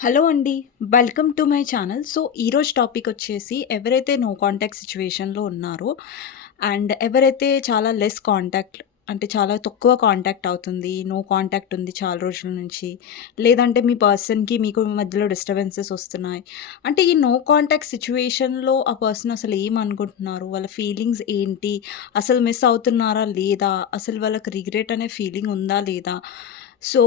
Hello అండి. Welcome to my channel. So, ఈరోజు topic వచ్చేసి ఎవరైతే నో కాంటాక్ట్ సిట్యుయేషన్‌లో ఉన్నారో అండ్ ఎవరైతే చాలా లెస్ కాంటాక్ట్ అంటే చాలా తక్కువ కాంటాక్ట్ అవుతుంది. నో కాంటాక్ట్ ఉంది చాలా రోజుల నుంచి. లేదంటే మీ పర్సన్‌కి మీకు మధ్యలో డిస్టర్బెన్సెస్ వస్తున్నాయి. అంటే ఈ నో కాంటాక్ట్ సిట్యుయేషన్‌లో ఆ పర్సన్ అసలు ఏమనుకుంటున్నారు? వాళ్ళ ఫీలింగ్స్ ఏంటి? అసలు మిస్ అవుతున్నారా లేదా? అసలు వాళ్ళకి రిగ్రెట్ అనే ఫీలింగ్ ఉందా లేదా? సో,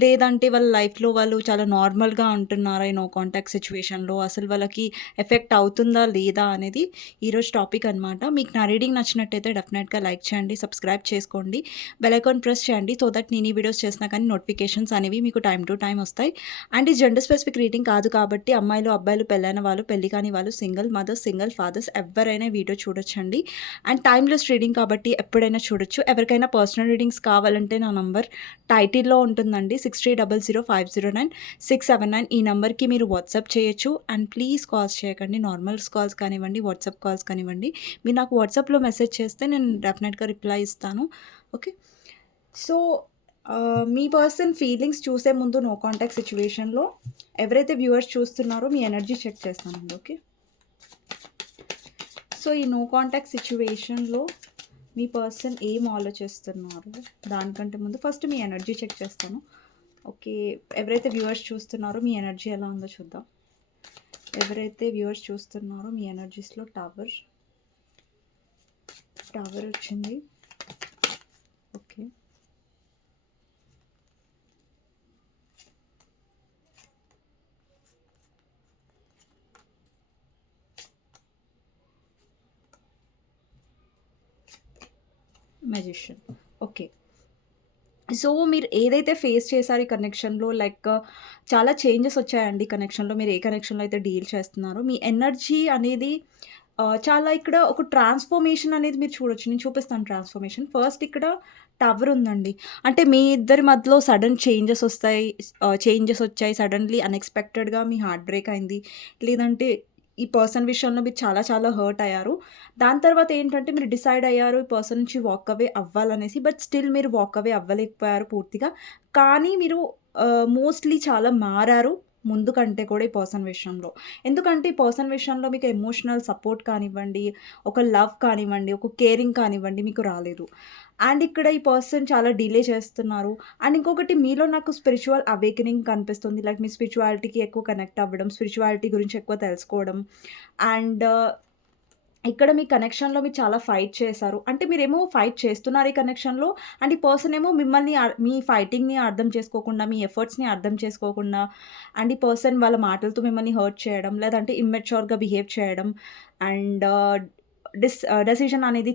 లేదంటే వాళ్ళ లైఫ్‌లో వాళ్ళు చాలా నార్మల్‌గా ఉంటున్నారా ఈ నో కాంటాక్ట్ సిట్యుయేషన్‌లో? అసలు వాళ్ళకి ఎఫెక్ట్ అవుతుందా లేదా అనేది ఈరోజు టాపిక్ అనమాట. మీకు నా రీడింగ్ నచ్చినట్టయితే డెఫినెట్‌గా లైక్ చేయండి, సబ్స్క్రైబ్ చేసుకోండి, బెల్ ఐకాన్ ప్రెస్ చేయండి. సో దట్ నేను ఈ వీడియోస్ చేసినా కానీ నోటిఫికేషన్స్ అనేవి మీకు టైమ్ టు టైమ్ వస్తాయి. అండ్ ఇది జెండర్ స్పెసిఫిక్ రీడింగ్ కాదు కాబట్టి అమ్మాయిలు, అబ్బాయిలు, పెళ్ళైన వాళ్ళు, పెళ్లి కాని వాళ్ళు, సింగిల్ మదర్స్, సింగిల్ ఫాదర్స్ ఎవ్వరైనా ఈ వీడియో చూడొచ్చండి. అండ్ టైమ్‌లెస్ రీడింగ్ కాబట్టి ఎప్పుడైనా చూడొచ్చు. ఎవరికైనా పర్సనల్ రీడింగ్స్ కావాలంటే నా నంబర్ టైటిల్‌లో ఉంటుందండి. 6300509679 ఈ నంబర్‌కి మీరు వాట్సాప్ చేయొచ్చు. అండ్ ప్లీజ్ కాల్స్ చేయకండి. నార్మల్స్ కాల్స్ కానివ్వండి, వాట్సాప్ కాల్స్ కానివ్వండి. మీరు నాకు వాట్సాప్‌లో మెసేజ్ చేస్తే నేను డెఫినెట్‌గా రిప్లై ఇస్తాను. ఓకే. సో, మీ పర్సన్ ఫీలింగ్స్ చూసే ముందు నో కాంటాక్ట్ సిట్యుయేషన్‌లో ఎవరైతే వ్యూవర్స్ చూస్తున్నారో మీ ఎనర్జీ చెక్ చేస్తానండి. ఓకే. సో, ఈ నో కాంటాక్ట్ సిట్యుయేషన్‌లో మీ పర్సన్ ఏం ఆలోచిస్తున్నారు? దానికంటే ముందు ఫస్ట్ మీ ఎనర్జీ చెక్ చేస్తాను. ఓకే. ఎవరైతే వ్యూవర్స్ చూస్తున్నారో మీ ఎనర్జీ ఎలా ఉందో చూద్దాం. ఎవరైతే వ్యూవర్స్ చూస్తున్నారో మీ ఎనర్జీస్‌లో టవర్ వచ్చింది. ఓకే. మెజిషియన్. ఓకే. సో, మీరు ఏదైతే ఫేస్ చేసారో ఈ కనెక్షన్‌లో లైక్ చాలా చేంజెస్ వచ్చాయండి కనెక్షన్‌లో. మీరు ఏ కనెక్షన్‌లో అయితే డీల్ చేస్తున్నారో మీ ఎనర్జీ అనేది చాలా ఇక్కడ ఒక ట్రాన్స్‌ఫర్మేషన్ అనేది మీరు చూడొచ్చు. నేను చూపిస్తాను ట్రాన్స్‌ఫర్మేషన్. ఫస్ట్ ఇక్కడ టవర్ ఉందండి. అంటే మీ ఇద్దరి మధ్యలో సడెన్ చేంజెస్ ఒస్తాయి. చేంజెస్ వచ్చాయి. సడెన్‌లీ అన్‌ఎక్స్‌పెక్టెడ్‌గా మీ హార్ట్ బ్రేక్ అయింది. లేదంటే ఈ పర్సన్ విషయంలో మీరు చాలా చాలా హర్ట్ అయ్యారు. దాని తర్వాత ఏంటంటే మీరు డిసైడ్ అయ్యారు ఈ పర్సన్ నుంచి వాక్ అవే అవ్వాలనేసి. బట్ స్టిల్ మీరు వాక్ అవే అవ్వలేకపోయారు పూర్తిగా. కానీ మీరు మోస్ట్‌లీ చాలా మారారు. ముందు కంటే కూడా ఈ పర్సన్ విషయంలో. ఎందుకంటే ఈ పర్సన్ విషయంలో మీకు ఎమోషనల్ సపోర్ట్ కానివ్వండి, ఒక లవ్ కానివ్వండి, ఒక కేరింగ్ కానివ్వండి మీకు రాలేదు. అండ్ ఇక్కడ ఈ పర్సన్ చాలా డిలే చేస్తున్నారు. అండ్ ఇంకొకటి మీలో నాకు స్పిరిచ్యువల్ అవేకెనింగ్ కనిపిస్తుంది. లైక్ మీ స్పిరిచ్యువాలిటీకి ఎక్కువ కనెక్ట్ అవ్వడం, స్పిరిచ్యువాలిటీ గురించి ఎక్కువ తెలుసుకోవడం. అండ్ ఇక్కడ మీ కనెక్షన్‌లో మీరు చాలా ఫైట్ చేశారు. అంటే మీరేమో ఫైట్ చేస్తున్నారు ఈ కనెక్షన్‌లో. అండ్ ఈ పర్సన్ ఏమో మిమ్మల్ని మీ ఫైటింగ్‌ని అర్థం చేసుకోకుండా, మీ ఎఫర్ట్స్‌ని అర్థం చేసుకోకుండా అండ్ ఈ పర్సన్ వాళ్ళ మాటలతో మిమ్మల్ని హర్ట్ చేయడం, లేదంటే ఇమ్మెచ్యూర్‌గా బిహేవ్ చేయడం అండ్ డెసిషన్ అనేది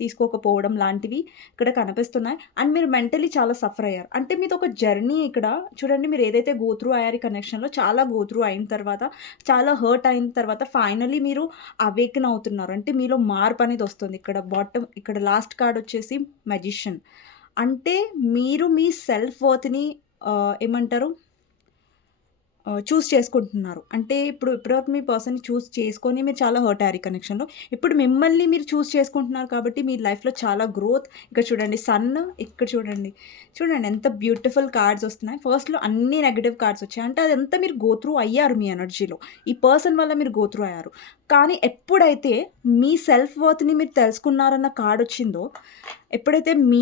తీసుకోకపోవడం లాంటివి ఇక్కడ కనిపిస్తున్నాయి. అండ్ మీరు మెంటల్లీ చాలా సఫర్ అయ్యారు. అంటే మీదొక జర్నీ ఇక్కడ చూడండి మీరు ఏదైతే గో త్రూ అయ్యారు ఈ కనెక్షన్‌లో చాలా గో త్రూ అయిన తర్వాత, చాలా హర్ట్ అయిన తర్వాత ఫైనల్లీ మీరు అవేకెన్ అవుతున్నారు. అంటే మీలో మార్పనేదొస్తుంది. ఇక్కడ బాటమ్ ఇక్కడ లాస్ట్ కార్డ్ వచ్చేసి magician. అంటే మీరు మీ సెల్ఫ్ వర్త్‌ని ఏమంటారు? చూజ్ చేసుకుంటున్నారు. అంటే ఇప్పటివరకు మీ పర్సన్‌ని చూజ్ చేసుకొని మీరు చాలా హర్ట్ అయ్యారు ఈ కనెక్షన్‌లో. ఇప్పుడు మిమ్మల్ని మీరు చూజ్ చేసుకుంటున్నారు కాబట్టి మీ లైఫ్‌లో చాలా గ్రోత్ ఇక్కడ చూడండి సన్, ఇక్కడ చూడండి. చూడండి ఎంత బ్యూటిఫుల్ కార్డ్స్ వస్తున్నాయి. ఫస్ట్‌లో అన్ని నెగెటివ్ కార్డ్స్ వచ్చాయి. అంటే అదంతా మీరు గో త్రూ అయ్యారు మీ ఎనర్జీలో. ఈ పర్సన్ వల్ల మీరు గో త్రూ అయ్యారు. కానీ ఎప్పుడైతే మీ సెల్ఫ్ వర్త్‌ని మీరు తెలుసుకున్నారన్న కార్డ్ వచ్చిందో, ఎప్పుడైతే మీ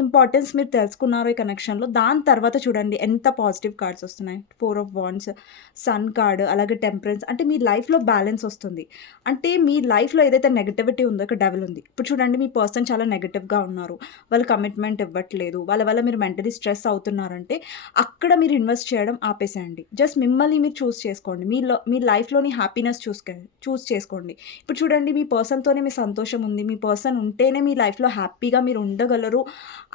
ఇంపార్టెన్స్ మీరు తెలుసుకున్నారో ఈ కనెక్షన్‌లో, దాని తర్వాత చూడండి ఎంత పాజిటివ్ కార్డ్స్ వస్తున్నాయి. 4 ఆఫ్ వాండ్స్, సన్ కార్డ్, అలాగే టెంపరెన్స్ అంటే మీ లైఫ్‌లో బ్యాలెన్స్ వస్తుంది. అంటే మీ లైఫ్‌లో ఏదైతే నెగటివిటీ ఉందో ఇక్కడ డెవిల్ ఉంది. ఇప్పుడు చూడండి మీ పర్సన్ చాలా నెగెటివ్‌గా ఉన్నారు. వాళ్ళు కమిట్మెంట్ ఇవ్వట్లేదు. వాళ్ళ వల్ల మీరు మెంటల్లీ స్ట్రెస్ అవుతున్నారంటే, అక్కడ మీరు ఇన్వెస్ట్ చేయడం ఆపేసేయండి. జస్ట్ మిమ్మల్ని మీరు చూజ్ చేసుకోండి. మీ లైఫ్‌లోని హ్యాపీనెస్ చూజ్ చేసుకోండి. ఇప్పుడు చూడండి మీ పర్సన్‌తోనే మీ సంతోషం ఉంది. మీ పర్సన్ ఉంటేనే మీ లైఫ్‌లో హ్యాపీగా మీరు ఉండగలరు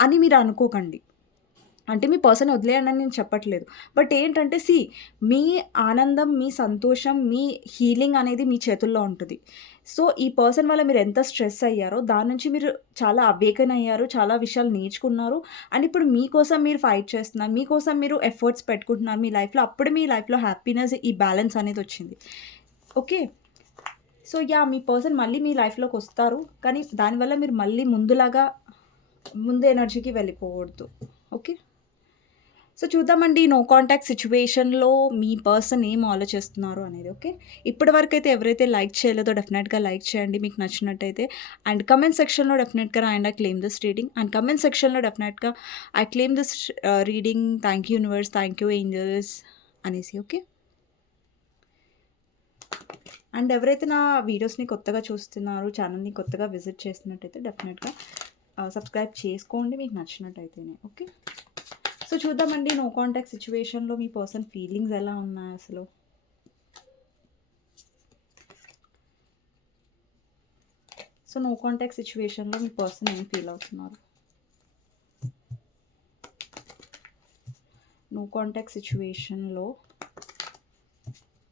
అని మీరు అనుకోకండి. అంటే మీ పర్సన్ వదిలేయండి అని నేను చెప్పట్లేదు. బట్ ఏంటంటే మీ ఆనందం, మీ సంతోషం, మీ హీలింగ్ అనేది మీ చేతుల్లో ఉంటది. సో, ఈ పర్సన్ వల్ల మీరు ఎంత స్ట్రెస్ అయ్యారో దాని నుంచి మీరు చాలా అవేకెన్ అయ్యారు. చాలా విషయాలు నేర్చుకున్నారు. అండ్ ఇప్పుడు మీకోసం మీరు ఫైట్ చేస్తున్నారు. మీకోసం మీరు ఎఫర్ట్స్ పెట్టుకుంటున్నారు మీ లైఫ్‌లో. అప్పుడే మీ లైఫ్‌లో హ్యాపీనెస్, ఈ బ్యాలెన్స్ అనేదొచ్చింది. ఓకే. సో, మీ పర్సన్ మళ్ళీ మీ లైఫ్‌లోకొస్తారు. కానీ దానివల్ల మీరు మళ్ళీ ముందు ఎనర్జీకి వెళ్ళిపోవద్దు. ఓకే. సో, చూద్దామండి నో కాంటాక్ట్ సిట్యుయేషన్‌లో మీ పర్సన్ ఏం ఆలోచిస్తున్నారు అనేది. ఓకే. ఇప్పటివరకైతే ఎవరైతే లైక్ చేయలేదో డెఫినెట్‌గా లైక్ చేయండి మీకు నచ్చినట్టయితే. అండ్ కామెంట్ సెక్షన్‌లో డెఫినెట్‌గా రాయండి I claim this reading. And comment సెక్షన్‌లో డెఫినెట్‌గా I claim this reading. Thank you universe, thank you angels అనేసి. ఓకే. అండ్ ఎవరైతే నా వీడియోస్‌ని కొత్తగా చూస్తున్నారో, ఛానల్‌ని కొత్తగా విజిట్ చేసినట్టయితే డెఫినెట్‌గా సబ్స్క్రైబ్ చేసుకోండి మీకు నచ్చినట్టయితేనే. ఓకే. సో, చూద్దామండి నో కాంటాక్ట్ సిట్యుయేషన్‌లో మీ పర్సన్ ఫీలింగ్స్ ఎలా ఉన్నాయి అసలు? సో, నో కాంటాక్ట్ సిట్యుయేషన్‌లో మీ పర్సన్ ఏం ఫీల్ అవుతున్నారు? నో కాంటాక్ట్ సిట్యుయేషన్‌లో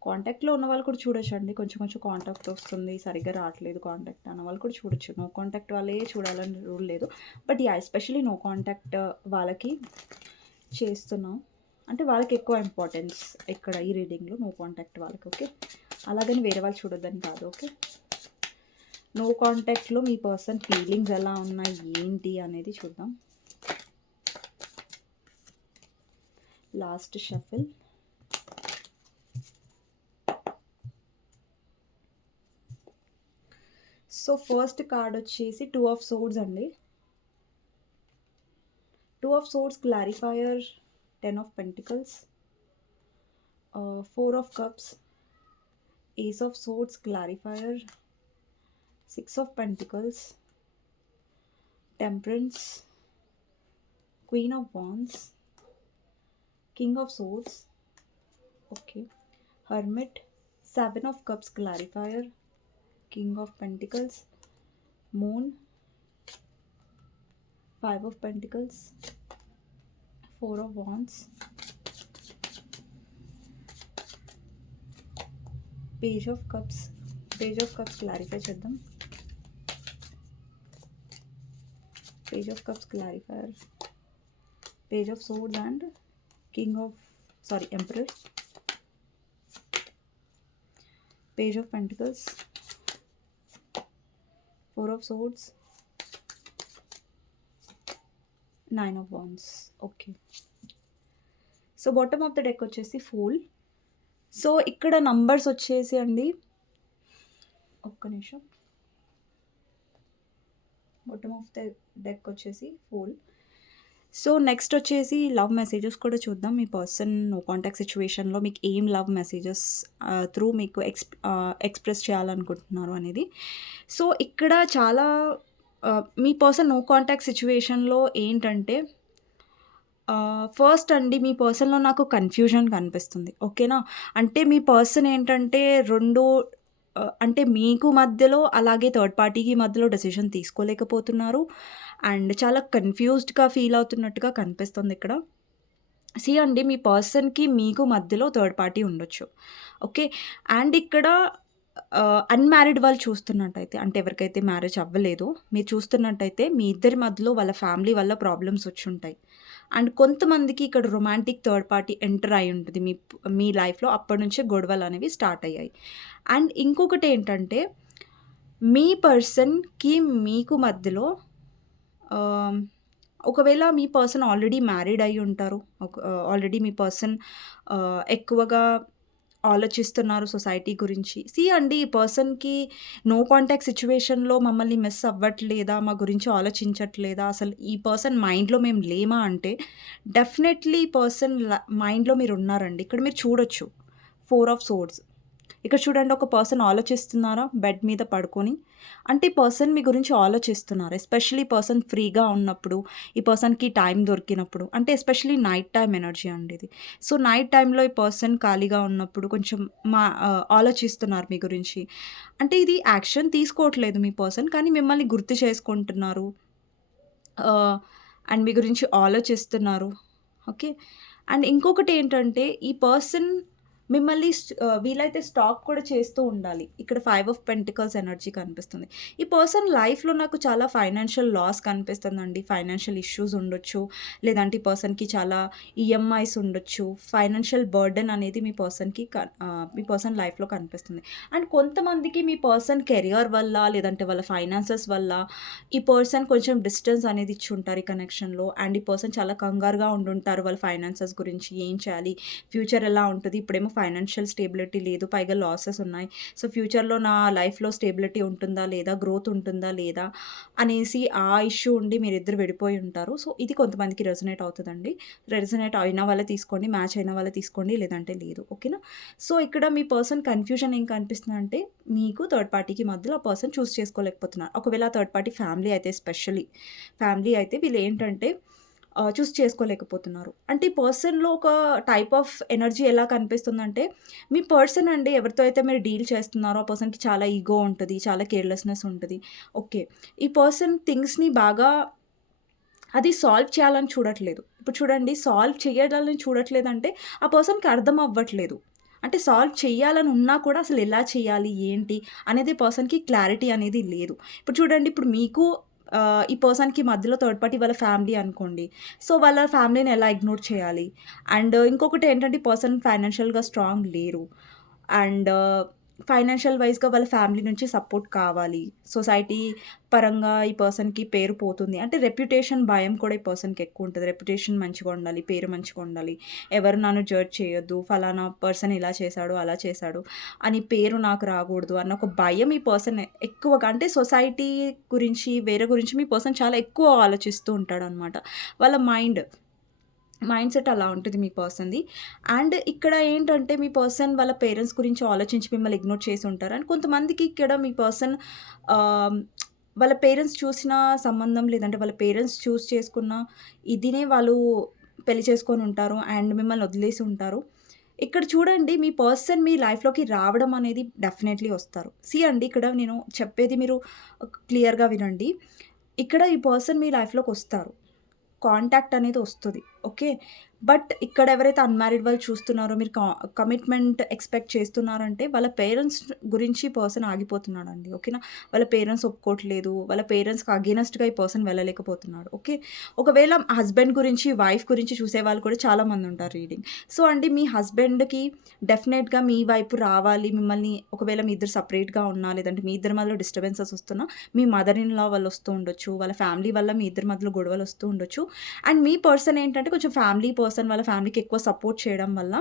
కాంటాక్ట్‌లో ఉన్న వాళ్ళు కూడా చూడొచ్చండి. కొంచెం కొంచెం కాంటాక్ట్ వస్తుంది, సరిగ్గా రావట్లేదు కాంటాక్ట్ అన్న వాళ్ళు కూడా చూడొచ్చు. నో కాంటాక్ట్ వాళ్ళే చూడాలని రూల్ లేదు. But yeah! Especially no contact వాళ్ళకి చేస్తున్నాం. అంటే వాళ్ళకి ఎక్కువ ఇంపార్టెన్స్ ఇక్కడ ఈ రీడింగ్‌లో నో కాంటాక్ట్ వాళ్ళకి. ఓకే. అలాగని వేరే వాళ్ళు చూడొద్దని కాదు. ఓకే. నో కాంటాక్ట్‌లో మీ పర్సన్ ఫీలింగ్స్ ఎలా ఉన్నాయి, ఏంటి అనేది చూద్దాం. Last shuffle. So, first card వచ్చేసి 2 ఆఫ్ సోర్డ్స్ అండి. 2 of swords clarifier, 10 of pentacles, 4 of cups, ace of swords clarifier, 6 of pentacles, temperance, queen of wands, king of swords, okay, hermit, 7 of cups clarifier, king of pentacles, moon, 5 of pentacles, 4 of wands, page of cups clarify చేద్దాం. page of cups clarifier, page of swords and emperor, page of pentacles, 4 of swords, 9 of wands. Okay. So, bottom of the deck వచ్చేసి pool. So, ఇక్కడ numbers వచ్చేసి అండి, ఒక్క నిమిషం. Bottom of the deck వచ్చేసి pool. So, next వచ్చేసి love messages కూడా చూద్దాం. మీ పర్సన్ నో కాంటాక్ట్ సిట్యుయేషన్‌లో మీకు ఏం లవ్ మెసేజెస్ త్రూ మీకు ఎక్స్‌ప్రెస్ చేయాలనుకుంటున్నారు అనేది. సో, ఇక్కడ చాలా మీ పర్సన్ నో కాంటాక్ట్ సిట్యుయేషన్‌లో ఏంటంటే ఫస్ట్ అండి మీ పర్సన్‌లో నాకు కన్‌ఫ్యూజన్ కనిపిస్తుంది. ఓకేనా? అంటే మీ పర్సన్ ఏంటంటే 2 అంటే మీకు మధ్యలో అలాగే థర్డ్ పార్టీకి మధ్యలో డెసిషన్ తీసుకోలేకపోతున్నారు. అండ్ చాలా కన్‌ఫ్యూజ్డ్‌గా ఫీల్ అవుతున్నట్టుగా కనిపిస్తుందిక్కడ. సీ అండి మీ పర్సన్‌కి మీకు మధ్యలో థర్డ్ పార్టీ ఉండొచ్చు. ఓకే. అండ్ ఇక్కడ అన్‌మ్యారిడ్ వాళ్ళు చూస్తున్నట్టయితే అంటే ఎవరికైతే మ్యారేజ్ అవ్వలేదో మీరు చూస్తున్నట్టయితే మీ ఇద్దరి మధ్యలో వాళ్ళ ఫ్యామిలీ వల్ల ప్రాబ్లమ్స్ వచ్చుంటాయి. అండ్ కొంతమందికి ఇక్కడ రొమాంటిక్ థర్డ్ పార్టీ ఎంటర్ అయ్యి ఉంటది మీ లైఫ్‌లో. అప్పటినుంచే గొడవలనేవి స్టార్ట్ అయ్యాయి. అండ్ ఇంకొకటేంటంటే మీ పర్సన్‌కి మీకు మధ్యలో ఆహ్, ఒకవేళ మీ పర్సన్ ఆల్రెడీ మ్యారీడ్ అయ్యి ఉంటారు. ఆల్రెడీ మీ పర్సన్ ఎక్కువగా ఆలోచిస్తున్నారు సొసైటీ గురించి. సీ అండి ఈ పర్సన్‌కి నో కాంటాక్ట్ సిట్యుయేషన్‌లో మమ్మల్ని మిస్ అవ్వట్లేదా? మా గురించి ఆలోచించట్లేదా? అసలు ఈ పర్సన్ మైండ్‌లో మేము లేమా అంటే డెఫినెట్‌లీ ఈ పర్సన్ మైండ్‌లో మీరున్నారండి. ఇక్కడ మీరు చూడొచ్చు. 4 ఆఫ్ సోర్డ్స్. ఇక్కడ చూడండి ఒక పర్సన్ ఆలోచిస్తున్నారా బెడ్ మీద పడుకొని? అంటే ఈ పర్సన్ మీ గురించి ఆలోచిస్తున్నారు. ఎస్పెషల్లీ ఈ పర్సన్ ఫ్రీగా ఉన్నప్పుడు, ఈ పర్సన్‌కి టైం దొరికినప్పుడు అంటే ఎస్పెషల్లీ నైట్ టైమ్ ఎనర్జీ అండి ఇది. సో, నైట్ టైమ్‌లో ఈ పర్సన్ ఖాళీగా ఉన్నప్పుడు కొంచెం ఆలోచిస్తున్నారు మీ గురించి. అంటే ఇది యాక్షన్ తీసుకోవట్లేదు మీ పర్సన్ కానీ మిమ్మల్ని గుర్తు చేసుకుంటున్నారు. ఆహ్, అండ్ మీ గురించి ఆలోచిస్తున్నారు. ఓకే. అండ్ ఇంకొకటేంటంటే ఈ పర్సన్ వీలైతే స్టాక్ కూడా చేస్తూ ఉండాలి. ఇక్కడ 5 ఆఫ్ పెంటికల్స్ ఎనర్జీ కనిపిస్తుంది. ఈ పర్సన్ లైఫ్‌లో నాకు చాలా ఫైనాన్షియల్ లాస్ కనిపిస్తుందండి. ఫైనాన్షియల్ ఇష్యూస్ ఉండొచ్చు. లేదంటే ఈ పర్సన్‌కి చాలా ఈఎంఐస్ ఉండొచ్చు. ఫైనాన్షియల్ బర్డెన్ అనేది మీ పర్సన్ లైఫ్‌లో కనిపిస్తుంది. అండ్ కొంతమందికి మీ పర్సన్ కెరియర్ వల్ల, లేదంటే వాళ్ళ ఫైనాన్సెస్ వల్ల ఈ పర్సన్ కొంచెం డిస్టెన్స్ అనేది ఇచ్చుంటారు ఈ కనెక్షన్‌లో. అండ్ ఈ పర్సన్ చాలా కంగారుగా ఉండుంటారు వాళ్ళ ఫైనాన్సెస్ గురించి. ఏం చేయాలి? ఫ్యూచర్ ఎలా ఉంటది? ఇప్పుడేమో ఫైనాన్షియల్ స్టేబిలిటీ లేదు. పైగా లాసెస్ ఉన్నాయి. సో, ఫ్యూచర్‌లో నా లైఫ్‌లో స్టేబిలిటీ ఉంటుందా? లేదా? గ్రోత్ ఉంటుందా? లేదా? అనేసి ఆ ఇష్యూ ఉండి మీరిద్దరు విడిపోయి ఉంటారు. సో, ఇది కొంతమందికి రెజొనేట్ అవుతదండి. రెజొనేట్ అయిన వాళ్ళే తీసుకోండి. మ్యాచ్ అయిన వాళ్ళే తీసుకోండి. లేదంటే లేదు. ఓకేనా? సో, ఇక్కడ మీ పర్సన్ కన్‌ఫ్యూజన్ ఏం కనిపిస్తుందంటే, మీకు థర్డ్ పార్టీకి మధ్యలో ఆ పర్సన్ చూస్ చేసుకోలేకపోతున్నారు. ఒకవేళ ఆ థర్డ్ పార్టీ ఫ్యామిలీ అయితే ఫ్యామిలీ అయితే వీళ్ళేంటంటే చూస్ చేసుకోలేకపోతున్నారు. అంటే ఈ పర్సన్‌లో ఒక టైప్ ఆఫ్ ఎనర్జీ ఎలా కనిపిస్తుందంటే, మీ పర్సన్ అండి ఎవరితో అయితే మీరు డీల్ చేస్తున్నారో, ఆ పర్సన్‌కి చాలా ఇగో ఉంటది. చాలా కేర్‌లెస్‌నెస్ ఉంటది. ఓకే. ఈ పర్సన్ థింగ్స్‌ని బాగా అది సాల్వ్ చేయాలని చూడట్లేదు. ఇప్పుడు చూడండి, సాల్వ్ చేయాలని చూడట్లేదంటే, ఆ పర్సన్‌కి అర్థం అవ్వట్లేదు. అంటే సాల్వ్ చేయాలని ఉన్నా కూడా అసలు ఎలా చేయాలి? ఏంటి? అనేది పర్సన్‌కి క్లారిటీ అనేది లేదు. ఇప్పుడు చూడండి, ఇప్పుడు మీకు ఈ పర్సన్‌కి మధ్యలో థర్డ్ పార్టీ వాళ్ళ ఫ్యామిలీ అనుకోండి. సో, వాళ్ళ ఫ్యామిలీని ఎలా ఇగ్నోర్ చేయాలి? అండ్ ఇంకొకటేంటంటే, ఈ పర్సన్ ఫైనాన్షియల్‌గా స్ట్రాంగ్ లేరు. అండ్ ఫైనాన్షియల్ వైస్‌గా వాళ్ళ ఫ్యామిలీ నుంచి సపోర్ట్ కావాలి. సొసైటీ పరంగా ఈ పర్సన్‌కి పేరు పోతుంది. అంటే రెప్యుటేషన్ భయం కూడా ఈ పర్సన్‌కి ఎక్కువుంటది. రెప్యుటేషన్ మంచిగా ఉండాలి. పేరు మంచిగా ఉండాలి. ఎవరు నన్ను జడ్జ్ చేయొద్దు. ఫలానా పర్సన్ ఇలా చేశాడు, అలా చేశాడు అని పేరు నాకు రాకూడదు అన్న ఒక భయం ఈ పర్సన్ ఎక్కువగా, అంటే సొసైటీ గురించి, వేరే గురించి మీ పర్సన్ చాలా ఎక్కువ ఆలోచిస్తూ ఉంటాడనమాట. వాళ్ళ మైండ్ సెట్ అలా ఉంటది మీ పర్సన్‌ది. అండ్ ఇక్కడ ఏంటంటే, మీ పర్సన్ వాళ్ళ పేరెంట్స్ గురించి ఆలోచించి మిమ్మల్ని ఇగ్నోర్ చేసి ఉంటారు. అండ్ కొంతమందికి ఇక్కడ మీ పర్సన్ ఆహ్, వాళ్ళ పేరెంట్స్ చూసిన సంబంధం, లేదంటే వాళ్ళ పేరెంట్స్ చూస్ చేసుకున్న ఇదినే వాళ్ళు పెళ్లి చేసుకొని ఉంటారు. అండ్ మిమ్మల్ని వదిలేసి ఉంటారు. ఇక్కడ చూడండి, మీ పర్సన్ మీ లైఫ్‌లోకి రావడం అనేది డెఫినైట్‌లీ వస్తారు. అండి, ఇక్కడ నేను చెప్పేది మీరు క్లియర్‌గా వినండి. ఇక్కడ ఈ పర్సన్ మీ లైఫ్‌లోకొస్తారు. కాంటాక్ట్ అనేది వస్తది. ఓకే. బట్ ఇక్కడ ఎవరైతే అన్‌మ్యారిడ్ వాళ్ళు చూస్తున్నారో, మీరు కమిట్మెంట్ ఎక్స్‌పెక్ట్ చేస్తున్నారంటే, వాళ్ళ పేరెంట్స్ గురించి ఈ పర్సన్ ఆగిపోతున్నాడండి. ఓకేనా. వాళ్ళ పేరెంట్స్ ఒప్పుకోవట్లేదు. వాళ్ళ పేరెంట్స్‌కి అగెయినెస్ట్‌గా ఈ పర్సన్ వెళ్ళలేకపోతున్నాడు. ఓకే. ఒకవేళ హస్బెండ్ గురించి, వైఫ్ గురించి చూసేవాళ్ళు కూడా చాలామందుంటారు రీడింగ్. సో, అండి, మీ హస్బెండ్‌కి డెఫినెట్‌గా మీ వైపు రావాలి. మిమ్మల్ని ఒకవేళ మీ ఇద్దరు సెపరేట్‌గా ఉన్నా, లేదంటే మీ ఇద్దరి మధ్యలో డిస్టర్బెన్సెస్ వస్తున్నా, మీ మదర్ ఇన్ లా వాళ్ళు వస్తూ ఉండొచ్చు. వాళ్ళ ఫ్యామిలీ వల్ల మీ ఇద్దరి మధ్యలో గొడవలు వస్తూ ఉండొచ్చు. అండ్ మీ పర్సన్ ఏంటంటే, కొంచెం ఫ్యామిలీ పర్సన్, వాళ్ళ ఫ్యామిలీకి ఎక్కువ సపోర్ట్ చేయడం వల్ల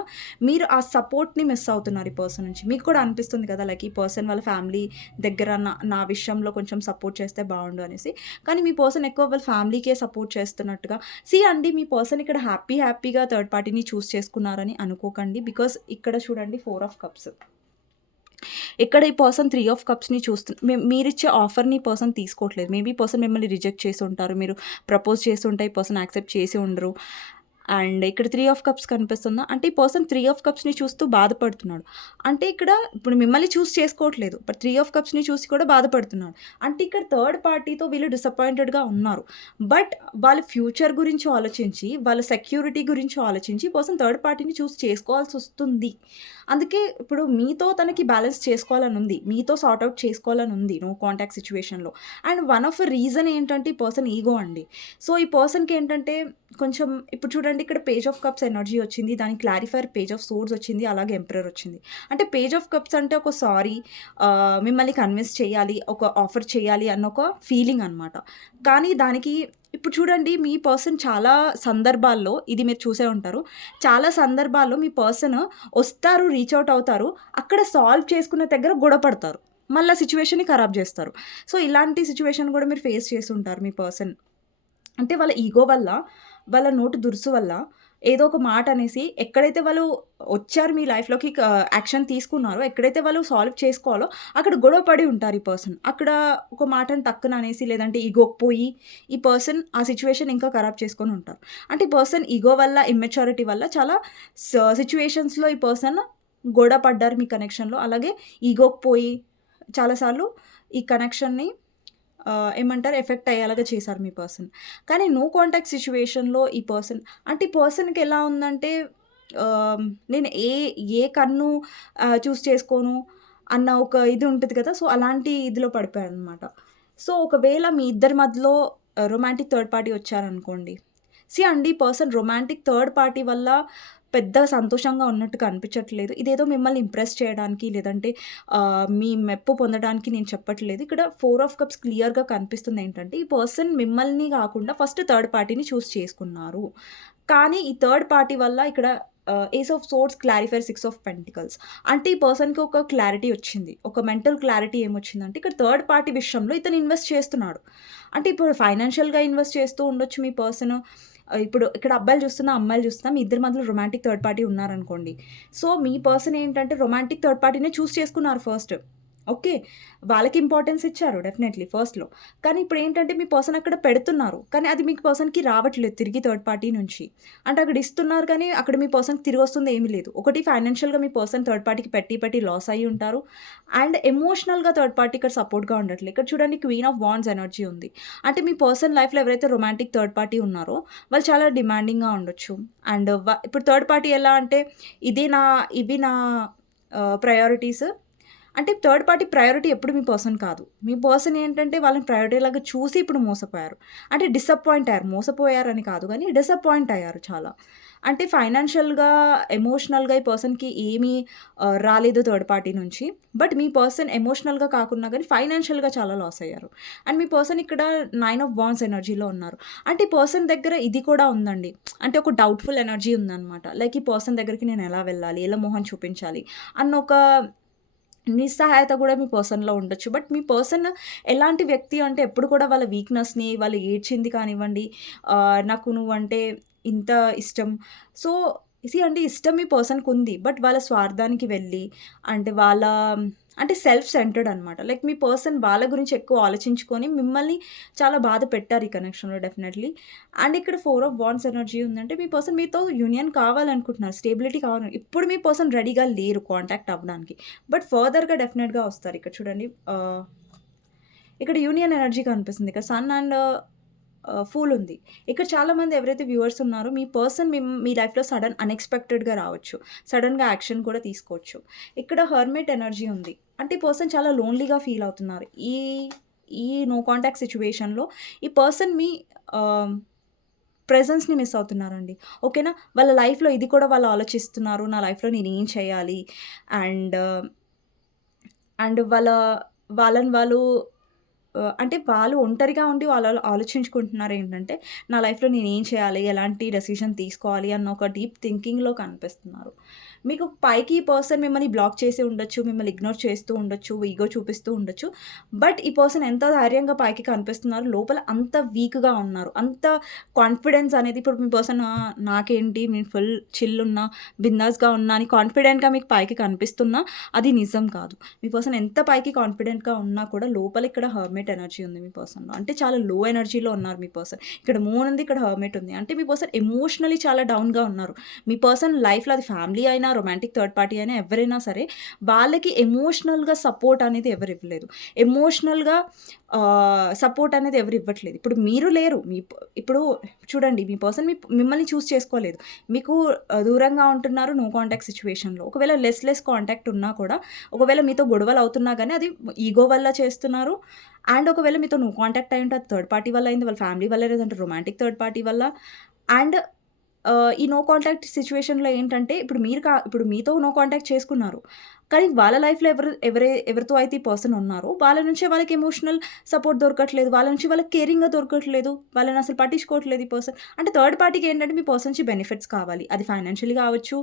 మీరు ఆ సపోర్ట్‌ని మిస్ అవుతున్నారు ఈ పర్సన్ నుంచి. మీకు కూడా అనిపిస్తుంది కదా! లైక్ ఈ పర్సన్ వాళ్ళ ఫ్యామిలీ దగ్గర నా విషయంలో కొంచెం సపోర్ట్ చేస్తే బావుండు అనేసి. కానీ మీ పర్సన్ ఎక్కువ వాళ్ళ ఫ్యామిలీకే సపోర్ట్ చేస్తున్నట్టుగా. అండి, మీ పర్సన్ ఇక్కడ హ్యాపీగా థర్డ్ పార్టీని చూస్ చేసుకున్నారని అనుకోకండి. బికాజ్ ఇక్కడ చూడండి, 4 ఆఫ్ కప్స్. ఇక్కడ ఈ పర్సన్ 3 ఆఫ్ కప్స్‌ని మీరిచ్చే ఆఫర్‌ని ఈ పర్సన్ తీసుకోవట్లేదు. మేబీ ఈ పర్సన్ మిమ్మల్ని రిజెక్ట్ చేసి ఉంటారు. మీరు ప్రపోజ్ చేసుంటే ఈ పర్సన్ యాక్సెప్ట్ చేసి ఉండరు. అండ్ ఇక్కడ 3 ఆఫ్ కప్స్ కనిపిస్తుందా? అంటే ఈ పర్సన్ 3 ఆఫ్ కప్స్‌ని చూస్తూ బాధపడుతున్నాడు. అంటే ఇక్కడ ఇప్పుడు మిమ్మల్ని చూస్ చేసుకోవట్లేదు. బట్ 3 ఆఫ్ కప్స్‌ని చూసి కూడా బాధపడుతున్నాడు. అంటే ఇక్కడ థర్డ్ పార్టీతో వీళ్ళు డిసప్పాయింటెడ్‌గా ఉన్నారు. బట్ వాళ్ళ ఫ్యూచర్ గురించి ఆలోచించి, వాళ్ళ సెక్యూరిటీ గురించి ఆలోచించి ఈ పర్సన్ థర్డ్ పార్టీని చూస్ చేసుకోవాల్సొస్తుంది. అందుకే ఇప్పుడు మీతో తనకి బ్యాలెన్స్ చేసుకోవాలనుంది. మీతో సార్ట్ ఔట్ చేసుకోవాలనుంది నో కాంటాక్ట్ సిట్యుయేషన్‌లో. అండ్ వన్ ఆఫ్ రీజన్ ఏంటంటే, ఈ పర్సన్ ఈగో అండి. సో, ఈ పర్సన్‌కి ఏంటంటే కొంచెం, ఇప్పుడు చూడండి, ఇక్కడ పేజ్ ఆఫ్ కప్స్ ఎనర్జీ వచ్చింది. దానికి క్లారిఫైర్ పేజ్ ఆఫ్ సోర్డ్స్ వచ్చింది. అలాగే ఎంపరర్ వచ్చింది. అంటే పేజ్ ఆఫ్ కప్స్ అంటే ఒక మిమ్మల్ని కన్విన్స్ చేయాలి, ఒక ఆఫర్ చేయాలి అన్న ఒక ఫీలింగ్ అనమాట. కానీ దానికి ఇప్పుడు చూడండి, మీ పర్సన్ చాలా సందర్భాల్లో ఇది మీరు చూసే ఉంటారు. చాలా సందర్భాల్లో మీ పర్సన్ వస్తారు, రీచ్ ఔట్ అవుతారు. అక్కడ సాల్వ్ చేసుకునే దగ్గర గొడవ పడతారు. మళ్ళా సిట్యుయేషన్‌ని ఖరాబ్ జేస్తారు. సో, ఇలాంటి సిట్యుయేషన్ గూడా మీరు ఫేస్ చేసుంటారు మీ పర్సన్. అంటే వాళ్ళ ఈగో వల్ల, వాళ్ళ నోటి దురుసు వల్ల ఏదో ఒక మాట అనేసి, ఎక్కడైతే వాళ్ళు వచ్చారు మీ లైఫ్‌లోకి, యాక్షన్ తీసుకున్నారో, ఎక్కడైతే వాళ్ళు సాల్వ్ చేసుకోవాలో అక్కడ గొడవ పడి ఉంటారు ఈ పర్సన్. అక్కడ ఒక మాటని టక్కున అనేసి, లేదంటే ఈగోకి పోయి ఈ పర్సన్ ఆ సిట్యుయేషన్ ఇంకా ఖరాబ్ చేసుకొని ఉంటారు. అంటే ఈ పర్సన్ ఈగో వల్ల, ఇమ్మెచ్యూరిటీ వల్ల చాలా సిట్యుయేషన్స్‌లో ఈ పర్సన్ గొడవ పడ్డారు మీ కనెక్షన్‌లో. అలాగే ఈగోకి పోయి చాలా సార్లు ఈ కనెక్షన్‌ని ఏమంటారు, ఎఫెక్ట్ అయ్యేలాగా చేశారు మీ పర్సన్. కానీ నో కాంటాక్ట్ సిట్యుయేషన్‌లో ఈ పర్సన్, అంటే ఈ పర్సన్‌కి ఎలా ఉందంటే, ఆహ్, నేను ఏ కన్ను చూస్ చేసుకోను అన్న ఒక ఇది ఉంటది కదా! సో, అలాంటి ఇదిలో పడిపోయాననమాట. సో, ఒకవేళ మీ ఇద్దరి మధ్యలో రొమాంటిక్ థర్డ్ పార్టీ వచ్చారనుకోండి. అండి పర్సన్ రొమాంటిక్ థర్డ్ పార్టీ వల్ల పెద్ద సంతోషంగా ఉన్నట్టు కనిపించట్లేదు. ఇదేదో మిమ్మల్ని ఇంప్రెస్ చేయడానికి లేదంటే మీ మెప్పు పొందడానికి నేను చెప్పట్లేదు. ఇక్కడ 4 ఆఫ్ కప్స్ క్లియర్‌గా కనిపిస్తుందేంటంటే, ఈ పర్సన్ మిమ్మల్ని గాకుండా ఫస్ట్ థర్డ్ పార్టీని చూజ్ చేసుకున్నారు. కానీ ఈ థర్డ్ పార్టీ వల్ల ఇక్కడ ace of swords clarifier 6 of pentacles. అంటే ఈ పర్సన్‌కి ఒక క్లారిటీ వచ్చింది. ఒక మెంటల్ క్లారిటీ ఏమొచ్చిందంటే, ఇక్కడ థర్డ్ పార్టీ విషయంలో ఇతను ఇన్వెస్ట్ చేస్తున్నాడు. అంటే ఇప్పుడు ఫైనాన్షియల్‌గా ఇన్వెస్ట్ చేస్తూ ఉండొచ్చు మీ పర్సన్. ఇప్పుడు ఇక్కడ అబ్బాయిలు చూస్తున్నా, అమ్మాయిలు చూస్తున్నా మీ ఇద్దరి మధ్యలో రొమాంటిక్ థర్డ్ పార్టీ ఉన్నారనుకోండి. సో, మీ పర్సన్ ఏంటంటే రొమాంటిక్ థర్డ్ పార్టీనే చూజ్ చేసుకున్నారు ఫస్ట్. ఓకే. వాళ్ళకి ఇంపార్టెన్స్ ఇచ్చారు డెఫినైట్‌లీ ఫస్ట్‌లో. కానీ ఇప్పుడేంటంటే మీ పర్సన్ అక్కడ పెడుతున్నారు. కానీ అది మీ పర్సన్‌కి రావట్లేదు తిరిగి థర్డ్ పార్టీ నుంచి. అంటే అక్కడ ఇస్తున్నారు కానీ అక్కడ మీ పర్సన్‌కి తిరిగొస్తుంది ఏమీ లేదు. ఒకటి ఫైనాన్షియల్‌గా మీ పర్సన్ థర్డ్ పార్టీకి పెట్టి లాస్ అయ్యి ఉంటారు. అండ్ ఎమోషనల్‌గా థర్డ్ పార్టీ ఇక్కడ సపోర్ట్‌గా ఉండట్లేదు. ఇక్కడ చూడండి క్వీన్ ఆఫ్ వాండ్స్ ఎనర్జీ ఉంది. అంటే మీ పర్సన్ లైఫ్‌లో ఎవరైతే రొమాంటిక్ థర్డ్ పార్టీ ఉన్నారో వాళ్ళు చాలా డిమాండింగ్‌గా ఉండొచ్చు. అండ్ ఇప్పుడు థర్డ్ పార్టీ ఎలా అంటే ఇవి నా ప్రయారిటీస్ అంటే థర్డ్ పార్టీ ప్రయారిటీ ఎప్పుడు మీ పర్సన్ కాదు. మీ పర్సన్ ఏంటంటే వాళ్ళని ప్రయారిటీలాగా చూసి ఇప్పుడు మోసపోయారు. అంటే డిసప్పాయింట్ అయ్యారు. మోసపోయారని కాదు గానీ డిసప్పాయింట్ అయ్యారు చాలా. అంటే ఫైనాన్షియల్‌గా, ఎమోషనల్‌గా ఈ పర్సన్‌కి ఏమీ రాలేదు థర్డ్ పార్టీ నుంచి. బట్ మీ పర్సన్ ఎమోషనల్‌గా కాకున్నా గానీ ఫైనాన్షియల్‌గా చాలా లాస్ అయ్యారు. అండ్ మీ పర్సన్ ఇక్కడ 9 ఆఫ్ వాండ్స్ ఎనర్జీలో ఉన్నారు. అంటే ఈ పర్సన్ దగ్గర ఇది కూడా ఉందండి. అంటే ఒక డౌట్‌ఫుల్ ఎనర్జీ ఉందనమాట. లైక్ ఈ పర్సన్ దగ్గరికి నేను ఎలా వెళ్ళాలి? ఎలా మొహం చూపించాలి? అన్న ఒక నిస్సహాయత గూడా మీ పర్సన్‌లో ఉండొచ్చు. బట్ మీ పర్సన్ ఎలాంటి వ్యక్తి అంటే ఎప్పుడు కూడా వాళ్ళ వీక్‌నెస్‌ని వాళ్ళు ఏడ్చింది కానివ్వండి, నాకు నువ్వంటే ఇంత ఇష్టం. సో, అండి ఇష్టం మీ పర్సన్‌కుంది. బట్ వాళ్ళ స్వార్థానికి వెళ్ళి అంటే అంటే సెల్ఫ్ సెంటర్డ్ అనమాట. లైక్ మీ పర్సన్ వాళ్ళ గురించి ఎక్కువ ఆలోచించుకొని మిమ్మల్ని చాలా బాధ పెట్టారు ఈ కనెక్షన్‌లో డెఫినెట్‌లీ. అండ్ ఇక్కడ 4 ఆఫ్ వాండ్స్ ఎనర్జీ ఉందంటే మీ పర్సన్ మీతో యూనియన్ కావాలనుకుంటున్నారు. స్టేబిలిటీ కావాలి. ఇప్పుడు మీ పర్సన్ రెడీగా లేరు కాంటాక్ట్ అవ్వడానికి. బట్ ఫర్దర్‌గా డెఫినెట్‌గా వస్తారు. ఇక్కడ చూడండి ఇక్కడ యూనియన్ ఎనర్జీ కనిపిస్తుంది. ఇక్కడ సన్ అండ్ ఫూల్ ఉంది. ఇక్కడ చాలామంది ఎవరైతే వ్యూవర్స్ ఉన్నారో మీ పర్సన్ మీ లైఫ్‌లో అన్‌ఎక్స్‌పెక్టెడ్‌గా రావచ్చు. సడెన్‌గా యాక్షన్ కూడా తీసుకోవచ్చు. ఇక్కడ హెర్మిట్ ఎనర్జీ ఉంది. అంటే ఈ పర్సన్ చాలా లోన్‌లీగా ఫీల్ అవుతున్నారు. ఈ ఈ నో కాంటాక్ట్ సిట్యుయేషన్‌లో ఈ పర్సన్ మీ ఆహ్, ప్రెజెన్స్‌ని మిస్ అవుతున్నారండి. ఓకేనా? వాళ్ళ లైఫ్‌లో ఇది కూడా వాళ్ళు ఆలోచిస్తున్నారు. నా లైఫ్‌లో నేనేం చేయాలి? అండ్, అండ్ వాళ్ళని వాళ్ళు అంటే వాళ్ళు ఒంటరిగా ఉండి వాళ్ళు ఆలోచించుకుంటున్నారేంటంటే, నా లైఫ్‌లో నేనేం చేయాలి? ఎలాంటి డెసిషన్ తీసుకోవాలి? అన్న ఒక డీప్ థింకింగ్‌లో కనిపిస్తున్నారు. మీకు పైకి ఈ పర్సన్ మిమ్మల్ని బ్లాక్ చేసి ఉండొచ్చు, మిమ్మల్ని ఇగ్నోర్ చేస్తూ ఉండొచ్చు, ఈగో చూపిస్తూ ఉండొచ్చు. బట్ ఈ పర్సన్ ఎంత ధైర్యంగా పైకి కనిపిస్తున్నారు, లోపల అంత వీక్‌గా ఉన్నారు. అంత కాన్ఫిడెన్స్ అనేది ఇప్పుడు మీ పర్సన్ నాకేంటి నేను ఫుల్ చిల్ ఉన్నా, బిందాస్‌గా ఉన్నా అని కాన్ఫిడెంట్‌గా మీకు పైకి కనిపిస్తున్నా అది నిజం కాదు. మీ పర్సన్ ఎంత పైకి కాన్ఫిడెంట్‌గా ఉన్నా కూడా లోపల ఇక్కడ హెర్మిట్ ఎనర్జీ ఉంది మీ పర్సన్‌లో. అంటే చాలా లో ఎనర్జీలో ఉన్నారు మీ పర్సన్. ఇక్కడ మూన్ ఉంది, ఇక్కడ హెర్మిట్ ఉంది. అంటే మీ పర్సన్ ఎమోషనల్లీ చాలా డౌన్‌గా ఉన్నారు. మీ పర్సన్ లైఫ్‌లో అది ఫ్యామిలీ అయినా, రొమాంటిక్ థర్డ్ పార్టీ అయినా ఎవరైనా సరే వాళ్ళకి ఎమోషనల్‌గా సపోర్ట్ అనేది ఎవరు ఇవ్వలేదు. ఎమోషనల్‌గా సపోర్ట్ అనేది ఎవరు ఇవ్వట్లేదు. ఇప్పుడు మీరు లేరు. ఇప్పుడు చూడండి మీ పర్సన్ మిమ్మల్ని చూజ్ చేసుకోలేదు. మీకు దూరంగా ఉంటున్నారు నో కాంటాక్ట్ సిట్యుయేషన్‌లో. ఒకవేళ లెస్ కాంటాక్ట్ ఉన్నా కూడా ఒకవేళ మీతో గొడవలు అవుతున్నా గానీ అది ఈగో వల్ల చేస్తున్నారు. అండ్ ఒకవేళ మీతో నో కాంటాక్ట్ అయ్యుంటే అది థర్డ్ పార్టీ వల్ల అయింది. వాళ్ళ ఫ్యామిలీ వల్ల లేదంటే రొమాంటిక్ థర్డ్ పార్టీ వల్ల. అండ్ ఈ నో కాంటాక్ట్ సిట్యుయేషన్‌లో ఏంటంటే ఇప్పుడు మీతో నో కాంటాక్ట్ చేసుకున్నారు. కానీ వాళ్ళ లైఫ్‌లో ఎవరితో అయితే ఈ పర్సన్ ఉన్నారో వాళ్ళ నుంచే వాళ్ళకి ఎమోషనల్ సపోర్ట్ దొరకట్లేదు. వాళ్ళ నుంచి వాళ్ళకి కేరింగ్‌గా దొరకట్లేదు. వాళ్ళని అసలు పట్టించుకోవట్లేదు ఈ పర్సన్. అంటే థర్డ్ పార్టీకి ఏంటంటే మీ పర్సన్ నుంచి బెనిఫిట్స్ కావాలి. అది ఫైనాన్షియల్లీ కావచ్చు,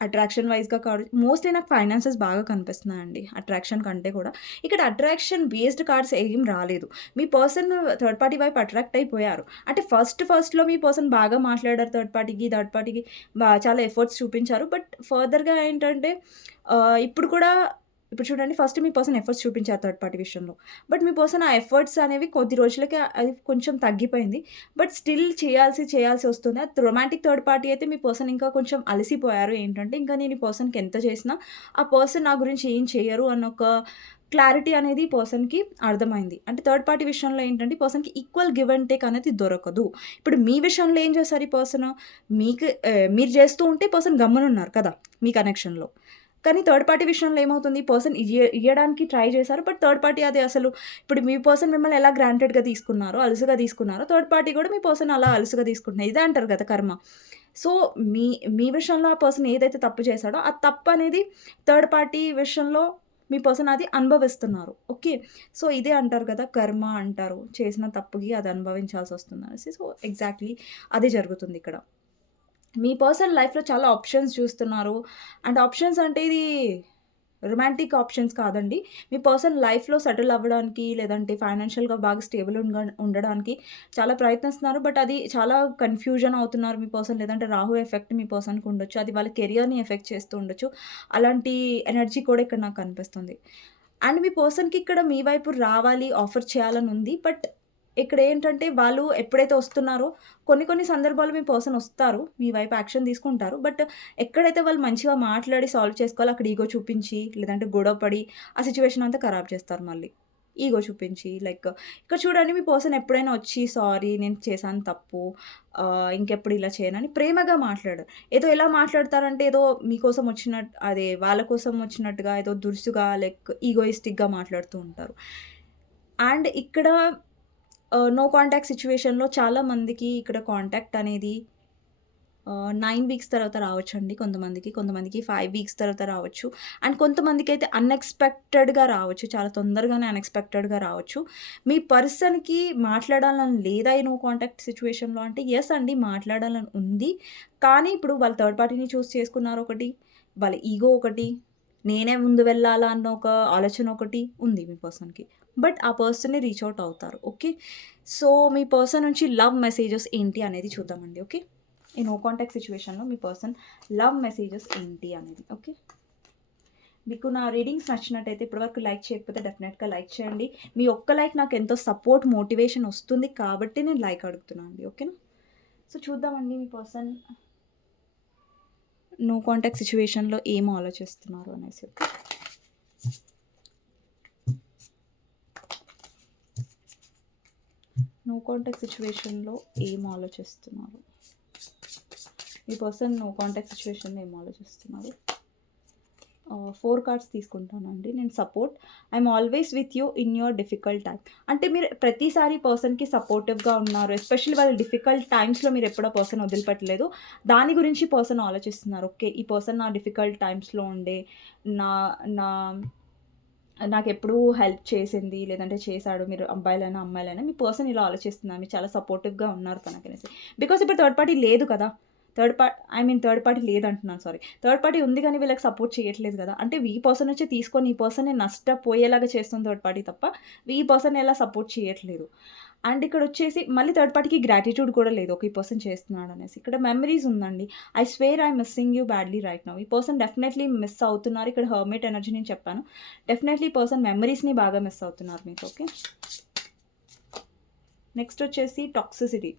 అట్రాక్షన్ వైస్‌గా మోస్ట్‌లీ నాకు ఫైనాన్సెస్ బాగా కనిపిస్తున్నాయండి. అట్రాక్షన్ కంటే కూడా. ఇక్కడ అట్రాక్షన్ బేస్డ్ కార్డ్స్ ఏం రాలేదు. మీ పర్సన్ థర్డ్ పార్టీ వైపు అట్రాక్ట్ అయిపోయారు. అంటే ఫస్ట్‌లో మీ పర్సన్ బాగా మాట్లాడారు థర్డ్ పార్టీకి చాలా ఎఫర్ట్స్ చూపించారు. బట్ ఫర్దర్‌గా ఏంటంటే ఇప్పుడు చూడండి ఫస్ట్ మీ పర్సన్ ఎఫర్ట్స్ చూపించారు థర్డ్ పార్టీ విషయంలో. బట్ మీ పర్సన్ ఆ ఎఫర్ట్స్ అనేవి కొద్ది రోజులకే అది కొంచెం తగ్గిపోయింది. బట్ స్టిల్ చేయాల్సి వస్తుంది. అది రొమాంటిక్ థర్డ్ పార్టీ అయితే మీ పర్సన్ ఇంకా కొంచెం అలసిపోయారు. ఏంటంటే ఇంకా నేను ఈ పర్సన్‌కి ఎంత చేసినా ఆ పర్సన్ నా గురించి ఏం చెయ్యరు అన్న ఒక క్లారిటీ అనేది పర్సన్‌కి అర్థమైంది. అంటే థర్డ్ పార్టీ విషయంలో ఏంటంటే పర్సన్‌కి ఈక్వల్ గివ్ అండ్ టేక్ అనేది దొరకదు. ఇప్పుడు మీ విషయంలో ఏం చేశారు ఈ పర్సను? మీరు చేస్తూ ఉంటే పర్సన్ గమ్మునున్నారు కదా! మీ కనెక్షన్‌లో. కానీ థర్డ్ పార్టీ విషయంలో ఏమవుతుంది? పర్సన్ ఇయ్యడానికి ట్రై చేశారు. బట్ థర్డ్ పార్టీ అది అసలు ఇప్పుడు మీ పర్సన్ మిమ్మల్ని ఎలా గ్రాంటెడ్‌గా తీసుకున్నారో, అలుసుగా తీసుకున్నారో, థర్డ్ పార్టీ కూడా మీ పర్సన్ అలా అలుసుగా తీసుకుంటున్నారు. ఇదే అంటారు కదా కర్మ. సో, మీ మీ విషయంలో ఆ పర్సన్ ఏదైతే తప్పు చేశాడో, ఆ తప్పనేది థర్డ్ పార్టీ విషయంలో మీ పర్సన్ అది అనుభవిస్తున్నారు. ఓకే. సో, ఇదే అంటారు కదా! కర్మ అంటారు. చేసిన తప్పుకి అది అనుభవించాల్సొస్తుందనేసి. సో, ఎగ్జాక్ట్‌లీ అదే జరుగుతుందిక్కడ. మీ పర్సన్ లైఫ్‌లో చాలా ఆప్షన్స్ చూస్తున్నారు. అండ్ ఆప్షన్స్ అంటే ఇది రొమాంటిక్ ఆప్షన్స్ కాదండి. మీ పర్సన్ లైఫ్‌లో సెటిల్ అవ్వడానికి, లేదంటే ఫైనాన్షియల్‌గా బాగా స్టేబుల్ ఉండడానికి చాలా ప్రయత్నిస్తున్నారు. బట్ అది చాలా కన్‌ఫ్యూజన్ అవుతున్నారు మీ పర్సన్. లేదంటే రాహు ఎఫెక్ట్ మీ పర్సన్‌కి ఉండొచ్చు. అది వాళ్ళ కెరియర్‌ని ఎఫెక్ట్ చేస్తూ ఉండొచ్చు. అలాంటి ఎనర్జీ కూడా ఇక్కడ నాకు కనిపిస్తుంది. అండ్ మీ పర్సన్‌కి ఇక్కడ మీ వైపు రావాలి, ఆఫర్ చేయాలని ఉంది. బట్ ఇక్కడేంటంటే వాళ్ళు ఎప్పుడైతే వస్తున్నారో కొన్ని కొన్ని సందర్భాల్లో మీ పర్సన్ వస్తారు. మీ వైపు యాక్షన్ తీసుకుంటారు. బట్ ఎక్కడైతే వాళ్ళు మంచిగా మాట్లాడి సాల్వ్ చేసుకోవాలో అక్కడ ఈగో చూపించి, లేదంటే గొడవ పడి ఆ సిట్యుయేషన్ అంతా ఖరాబ్ చేస్తారు మళ్ళీ. ఈగో చూపించి లైక్ ఇక్కడ చూడండి మీ పర్సన్ ఎప్పుడైనా వచ్చి సారీ నేను చేశాను తప్పు. ఇంకెప్పుడు ఇలా చేయనని ప్రేమగా మాట్లాడరు. ఏదో ఎలా మాట్లాడతారంటే ఏదో మీకోసం అదే వాళ్ళ కోసం వచ్చినట్టుగా ఏదో దురుసుగా లైక్ ఈగోయిస్టిక్‌గా మాట్లాడుతూ ఉంటారు. అండ్ ఇక్కడ నో కాంటాక్ట్ సిట్యుయేషన్‌లో చాలా మందికి ఇక్కడ కాంటాక్ట్ అనేది 9 వీక్స్ తర్వాత రావచ్చండి కొంతమందికి. కొంతమందికి 5 వీక్స్ తర్వాత రావచ్చు. అండ్ కొంతమందికైతే అన్‌ఎక్స్‌పెక్టెడ్‌గా రావచ్చు. చాలా తొందరగానే అన్‌ఎక్స్‌పెక్టెడ్‌గా రావచ్చు. మీ పర్సన్‌కి మాట్లాడాలని లేదా ఈ నో కాంటాక్ట్ సిట్యుయేషన్‌లో అంటే యెస్ అండి మాట్లాడాలని ఉంది. కానీ ఇప్పుడు వాళ్ళు థర్డ్ పార్టీని చూజ్ చేసుకున్నారు ఒకటి. వాళ్ళ ఇగో ఒకటి. నేనే ముందు వెళ్ళాలా అన్న ఒక ఆలోచన ఒకటి ఉంది మీ పర్సన్‌కి. బట్ ఆ పర్సన్‌ని రీచ్ ఔట్ అవుతారు. ఓకే. సో, మీ పర్సన్ నుంచి లవ్ మెసేజెస్ ఏంటి అనేది చూద్దామండి. ఓకే. ఈ నో కాంటాక్ట్ సిట్యుయేషన్‌లో మీ పర్సన్ లవ్ మెసేజెస్ ఏంటి అనేది. ఓకే. మీకు నా రీడింగ్స్ నచ్చినట్టయితే ఇప్పటివరకు లైక్ చేయకపోతే డెఫినెట్‌గా లైక్ చేయండి. మీ ఒక్క లైక్ నాకు ఎంతో సపోర్ట్, మోటివేషన్ వస్తుంది కాబట్టి నేను లైక్ అడుగుతున్నాను అండి. ఓకేనా? సో, చూద్దామండి మీ పర్సన్ నో కాంటాక్ట్ సిట్యుయేషన్‌లో ఏం ఆలోచిస్తున్నారు అనేసి. ఓకే. నో కాంటాక్ట్ సిట్యుయేషన్‌లో ఏం ఆలోచిస్తున్నారు? మీ పర్సన్ నో కాంటాక్ట్ సిట్యుయేషన్‌లో ఏం ఆలోచిస్తున్నారు? 4 కార్డ్స్ తీసుకుంటానండి. నేను support. I'm always with you in your difficult time. అంటే మీరు ప్రతిసారి పర్సన్‌కి సపోర్టివ్‌గా ఉన్నారు. ఎస్పెషల్లీ వాళ్ళ డిఫికల్ట్ టైమ్స్‌లో మీరు ఎప్పుడో పర్సన్ వదిలిపెట్టలేదు. దాని గురించి పర్సన్ ఆలోచిస్తున్నారు. ఓకే. ఈ పర్సన్ నా డిఫికల్ట్ టైమ్స్‌లో ఉండే నా నా నాకెప్పుడూ హెల్ప్ చేసింది. లేదంటే చేశాడు. మీరు అబ్బాయిలైనా, అమ్మాయిలైనా మీ పర్సన్ ఇలా ఆలోచిస్తున్నారు. మీరు చాలా సపోర్టివ్‌గా ఉన్నారు తనకనేసి. బికాజ్ ఇప్పుడు థర్డ్ పార్టీ లేదు కదా! థర్డ్ పార్టీ లేదంటున్నాను సారీ. థర్డ్ పార్టీ ఉంది గానీ వీళ్ళకి సపోర్ట్ చేయట్లేదు గదా! అంటే ఈ పర్సన్ నుంచే తీసుకొని ఈ పర్సన్‌ని నష్టపోయేలాగా చేస్తుంది థర్డ్ పార్టీ తప్ప, ఈ పర్సన్‌ని ఎలా సపోర్ట్ చేయట్లేదు. అండ్ ఇక్కడొచ్చేసి మళ్ళీ థర్డ్ పార్టీకి గ్రాటిట్యూడ్ కూడా లేదు. ఓకే. ఈ పర్సన్ చేస్తున్నాడనేసి. ఇక్కడ మెమరీస్ ఉందండి. I swear I missing you badly right now. ఈ పర్సన్ డెఫినైట్‌లీ మిస్ అవుతున్నారు. ఇక్కడ హెర్మిట్ ఎనర్జీ నేను చెప్పాను. డెఫినైట్‌లీ ఈ పర్సన్ మెమరీస్‌ని బాగా మిస్ అవుతున్నారు మీకు. ఓకే. నెక్స్ట్ వచ్చేసి toxicity.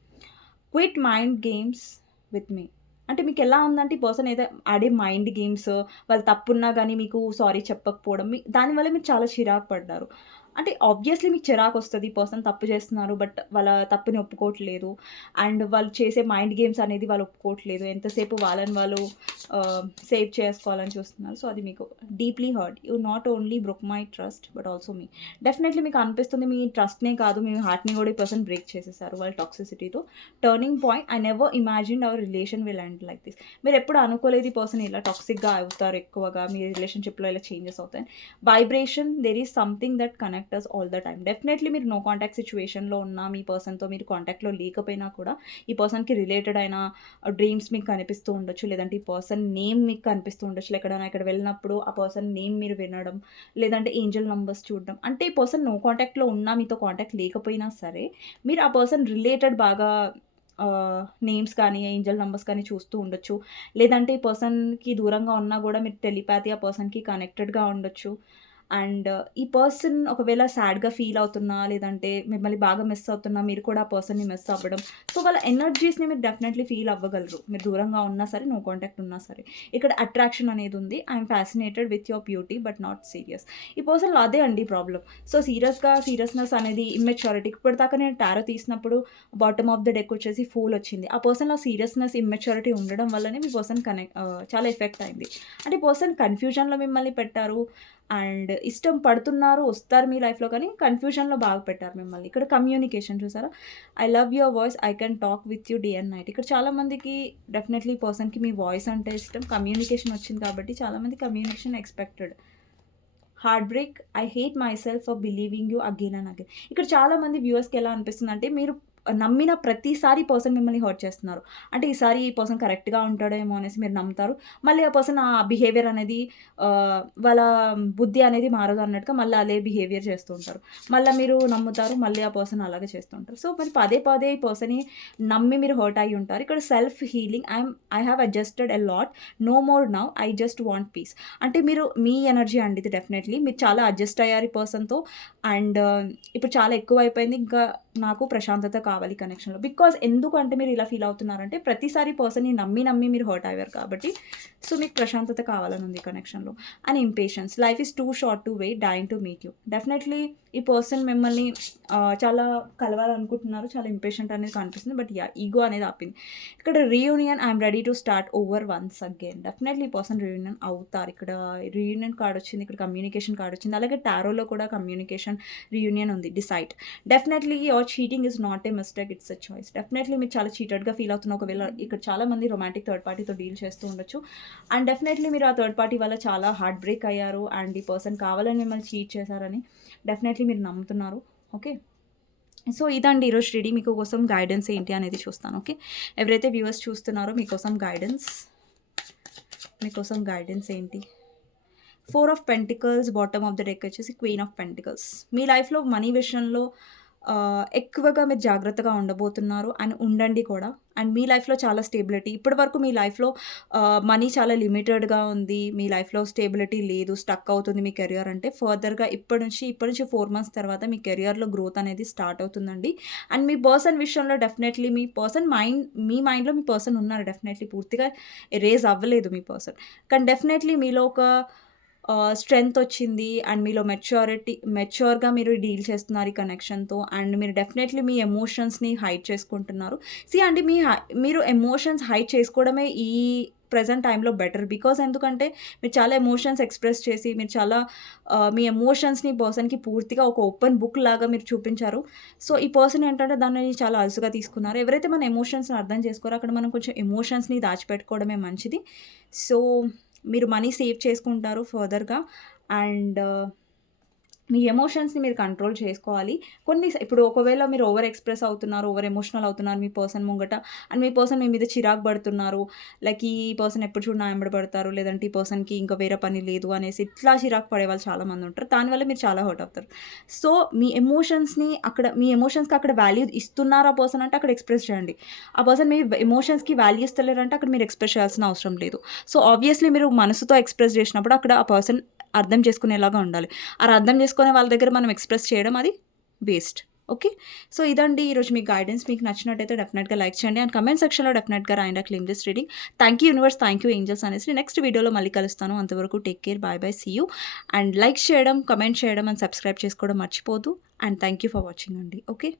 Quit mind games with me. అంటే మీకెలా ఉందంటే ఈ పర్సన్ ఏదో ఆడే మైండ్ గేమ్స్ వాళ్ళు తప్పున్నా గానీ మీకు సారీ చెప్పకపోవడం దానివల్ల మీరు చాలా చిరాకు పడ్డారు. అంటే ఆబ్వియస్‌లీ మీకు చిరాకొస్తది. ఈ పర్సన్ తప్పు చేస్తున్నారు. బట్ వాళ్ళ తప్పుని ఒప్పుకోవట్లేదు. అండ్ వాళ్ళు చేసే మైండ్ గేమ్స్ అనేది వాళ్ళు ఒప్పుకోవట్లేదు. ఎంతసేపు వాళ్ళని వాళ్ళు సేవ్ చేసుకోవాలని చూస్తున్నారు. సో, అది మీకు deeply hurt. You not only broke my trust but also me. Definitely మీకు అనిపిస్తుంది మీ ట్రస్ట్‌నే కాదు మీ హార్ట్‌ని కూడా ఈ పర్సన్ బ్రేక్ చేసేసారు వాళ్ళ టాక్సిసిటీతో. Turning point I never imagined our relation will end like this. మీరెప్పుడు అనుకోలేదు ఈ పర్సన్ ఇలా టాక్సిక్‌గా అవుతారు ఎక్కువగా. మీ రిలేషన్‌షిప్‌లో ఇలా చేంజెస్ అవుతాయి. Vibration there is something that connect us all the time. డెఫినైట్‌లీ మీరు నో కాంటాక్ట్ సిట్యుయేషన్‌లో ఉన్న మీ పర్సన్‌తో మీరు కాంటాక్ట్‌లో లేకపోయినా కూడా ఈ పర్సన్‌కి రిలేటెడ్ అయిన డ్రీమ్స్ మీకు కనిపిస్తూ ఉండొచ్చు. లేదంటే ఈ పర్సన్ నేమ్ మీకు కనిపిస్తూ ఉండొచ్చు. ఎక్కడైనా ఇక్కడ వెళ్ళినప్పుడు ఆ పర్సన్ నేమ్ మీరు వినడం, లేదంటే ఏంజెల్ నంబర్స్ చూడడం. అంటే ఈ పర్సన్ నో కాంటాక్ట్‌లో ఉన్నా మీతో కాంటాక్ట్ లేకపోయినా సరే, మీరు ఆ పర్సన్ రిలేటెడ్ బాగా నేమ్స్ కానీ, ఏంజెల్ నంబర్స్ కానీ చూస్తూ ఉండొచ్చు. లేదంటే ఈ పర్సన్‌కి దూరంగా ఉన్నా గూడా మీరు టెలిపాతీ ఆ పర్సన్‌కి కనెక్టెడ్‌గా ఉండొచ్చు. అండ్ ఈ పర్సన్ ఒకవేళ సాడ్‌గా ఫీల్ అవుతున్నా, లేదంటే మిమ్మల్ని బాగా మిస్ అవుతున్నా, మీరు కూడా ఆ పర్సన్‌ని మిస్ అవ్వడం. సో, వాళ్ళ ఎనర్జీస్‌ని మీరు డెఫినెట్‌లీ ఫీల్ అవ్వగలరు. మీరు దూరంగా ఉన్నా సరే, నో కాంటాక్ట్ ఉన్నా సరే. ఇక్కడ అట్రాక్షన్ అనేది ఉంది. I am fascinated with your beauty but not serious. ఈ పర్సన్‌లో అదే అండి ప్రాబ్లమ్. సో, సీరియస్‌నెస్ అనేది ఇమ్మెచ్యూరిటీ. ఇప్పటిదాకా నేను టారో తీసినప్పుడు బాటమ్ ఆఫ్ ద డెక్ వచ్చేసి ఫూల్ వచ్చింది. ఆ పర్సన్‌లో సీరియస్‌నెస్, ఇమ్మెచ్యూరిటీ ఉండడం వల్లనే మీ పర్సన్ చాలా ఎఫెక్ట్ అయింది. అంటే పర్సన్ కన్‌ఫ్యూజన్‌లో మిమ్మల్ని పెట్టారు. అండ్ ఇష్టం పడుతున్నారు, వస్తారు మీ లైఫ్‌లో కానీ కన్‌ఫ్యూజన్‌లో బాగా పెట్టారు మిమ్మల్ని. ఇక్కడ కమ్యూనికేషన్ చూసారా? I love your voice. I can talk with you day and night. ఇక్కడ చాలామందికి డెఫినెట్‌లీ ఈ పర్సన్‌కి మీ వాయిస్ అంటే ఇష్టం. కమ్యూనికేషన్ వచ్చింది కాబట్టి చాలామంది communication expected. Heart break. I hate my self for believing you again and again. ఇక్కడ చాలామంది వ్యూవర్స్‌కి ఎలా అనిపిస్తుందంటే, మీరు నమ్మిన ప్రతిసారి పర్సన్ మిమ్మల్ని హర్ట్ చేస్తున్నారు. అంటే ఈసారి ఈ పర్సన్ కరెక్ట్‌గా ఉంటాడేమో అనేసి మీరు నమ్ముతారు. మళ్ళీ ఆ పర్సన్ ఆ బిహేవియర్ అనేది వాళ్ళ బుద్ధి అనేది మారదు అన్నట్టుగా మళ్ళీ అదే బిహేవియర్ చేస్తూ ఉంటారు. మళ్ళా మీరు నమ్ముతారు. మళ్ళీ ఆ పర్సన్ అలాగే చేస్తూ ఉంటారు. సో, మరి పదే పదే ఈ పర్సన్‌ని నమ్మి మీరు హర్ట్ అయ్యి ఉంటారు. ఇక్కడ self healing. I have adjusted a lot. No more now. I just want peace. అంటే మీరు మీ ఎనర్జీ అండి ఇది డెఫినెట్‌లీ. మీరు చాలా అడ్జస్ట్ అయ్యారు ఈ పర్సన్‌తో. అండ్ ఇప్పుడు చాలా ఎక్కువైపోయింది. ఇంకా నాకు ప్రశాంతత కావాలి కనెక్షన్‌లో. బికాజ్ ఎందుకంటే మీరు ఇలా ఫీల్ అవుతున్నారంటే ప్రతిసారి పర్సన్‌ని నమ్మి మీరు హర్ట్ అయ్యారు కాబట్టి. సో, మీకు ప్రశాంతత కావాలని ఉంది కనెక్షన్‌లో. And impatience. Life is too short to wait dying to meet you. Definitely ఈ పర్సన్ మిమ్మల్ని చాలా కలవాలనుకుంటున్నారు. చాలా ఇంపేషెంట్ అనేది కనిపిస్తుంది. But yeah! ఈగో అనేది ఆపింది. ఇక్కడ reunion I am ready to start over once again. Definitely ఈ పర్సన్ రీయూనియన్ అవుతారు. ఇక్కడ రీయూనియన్ కార్డ్ వచ్చింది. ఇక్కడ కమ్యూనికేషన్ కార్డ్ వచ్చింది. అలాగే టారోలో కూడా కమ్యూనికేషన్ రీయూనియన్ ఉంది. Decide. Definitely your cheating is not a mistake. It's a choice. Definitely మీరు చాలా చీటెడ్‌గా ఫీల్ అవుతున్న ఒకవేళ ఇక్కడ చాలామంది రొమాంటిక్ థర్డ్ పార్టీతో డీల్ చేస్తూ ఉండొచ్చు. అండ్ డెఫినెట్‌లీ మీరు ఆ థర్డ్ పార్టీ వల్ల చాలా హార్ట్ బ్రేక్ అయ్యారు. అండ్ ఈ పర్సన్ కావాలని మిమ్మల్ని చీట్ చేశారని డెఫినెట్‌లీ మీరు నమ్ముతున్నారు. ఓకే. సో, ఇదండి ఈరోజు రీడింగ్. మీకోసం గైడెన్స్ ఏంటి అనేది చూస్తాను. ఓకే. ఎవరైతే వ్యూవర్స్ చూస్తున్నారో మీకోసం గైడెన్స్ ఏంటి? 4 of pentacles bottom of the deck వచ్చేసి క్వీన్ ఆఫ్ పెంటికల్స్. మీ లైఫ్‌లో మనీ విషయంలో ఎక్కువగా మీరు జాగ్రత్తగా ఉండబోతున్నారు అండ్ ఉండండి కూడా. అండ్ మీ లైఫ్‌లో చాలా స్టేబిలిటీ. ఇప్పటివరకు మీ లైఫ్‌లో మనీ చాలా లిమిటెడ్‌గా ఉంది. మీ లైఫ్‌లో స్టేబిలిటీ లేదు. స్టక్ అవుతుంది మీ కెరియర్ అంటే ఫర్దర్‌గా ఇప్పటి నుంచి 4 మంత్స్ తర్వాత మీ కెరియర్‌లో గ్రోత్ అనేది స్టార్ట్ అవుతుందండి. అండ్ మీ పర్సన్ విషయంలో డెఫినెట్‌లీ మీ మైండ్‌లో మీ పర్సన్ ఉన్నారు డెఫినెట్‌లీ. పూర్తిగా ఎరేజ్ అవ్వలేదు మీ పర్సన్. కానీ డెఫినెట్‌లీ మీలో ఒక స్ట్రెంత్ వచ్చింది. అండ్ మీలో మెచ్యూర్‌గా మీరు డీల్ చేస్తున్నారు ఈ కనెక్షన్‌తో. అండ్ మీరు డెఫినెట్‌లీ మీ ఎమోషన్స్‌ని హైడ్ చేసుకుంటున్నారు. అండి మీరు ఎమోషన్స్ హైడ్ చేసుకోవడమే ఈ ప్రెజెంట్ టైమ్‌లో బెటర్. బికాజ్ ఎందుకంటే మీరు చాలా ఎమోషన్స్ ఎక్స్‌ప్రెస్ చేసి మీరు చాలా మీ ఎమోషన్స్‌ని పర్సన్‌కి పూర్తిగా ఒక ఓపెన్ బుక్ లాగా మీరు చూపించారు. సో, ఈ పర్సన్ ఏంటంటే దాన్ని చాలా అలుసుగా తీసుకున్నారు. ఎవరైతే మన ఎమోషన్స్‌ని అర్థం చేసుకోరో అక్కడ మనం కొంచెం ఎమోషన్స్‌ని దాచిపెట్టుకోవడమే మంచిది. సో, మీరు మనీ సేవ్ చేసుకుంటారు ఫర్దర్‌గా. అండ్ మీ ఎమోషన్స్‌ని మీరు కంట్రోల్ చేసుకోవాలి. ఇప్పుడు ఒకవేళ మీరు ఓవర్ ఎక్స్‌ప్రెస్ అవుతున్నారు, ఓవర్ ఎమోషనల్ అవుతున్నారు మీ పర్సన్ ముంగట. అండ్ మీ పర్సన్ మీ మీద చిరాకు పడుతున్నారు. లైక్ ఈ పర్సన్ ఎప్పుడు చూడు నా వెంబడి పడతారు. లేదంటే ఈ పర్సన్‌కి ఇంకా వేరే పని లేదు అనేసి ఇట్లా చిరాకు పడేవాళ్ళు చాలామంది ఉంటారు. దానివల్ల మీరు చాలా హర్ట్ అవుతారు. సో, మీ ఎమోషన్స్‌కి అక్కడ వాల్యూ ఇస్తున్నారు ఆ పర్సన్ అంటే అక్కడ ఎక్స్‌ప్రెస్ చేయండి. ఆ పర్సన్ మీ ఎమోషన్స్‌కి వాల్యూ ఇస్తలేరంటే అక్కడ మీరు ఎక్స్‌ప్రెస్ చేయాల్సిన అవసరం లేదు. సో, ఆబ్వియస్‌లీ మీరు మనసుతో ఎక్స్‌ప్రెస్ చేసినప్పుడు అక్కడ ఆ పర్సన్ అర్థం చేసుకునేలాగా ఉండాలి. అలా అర్థం చేసుకునే వాళ్ళ దగ్గర మనం ఎక్స్‌ప్రెస్ చేయడం అది వేస్ట్. ఓకే. సో, ఇదండి ఈరోజు మీ గైడెన్స్. మీకు నచ్చినట్టయితే డెఫినెట్‌గా లైక్ చేయండి. అండ్ కామెంట్ సెక్షన్‌లో డెఫినెట్‌గా రాయండి claim this reading. Thank you universe, thank you angels అనేసి నెక్స్ట్ వీడియోలో మళ్ళీ కలుస్తాను. అంతవరకు take care. Bye bye. See you. And like చేయడం, కామెంట్ చేయడం అండ్ సబ్స్క్రైబ్ చేసుకోవడం మర్చిపోవద్దు. And thank you for watching అండి. ఓకే.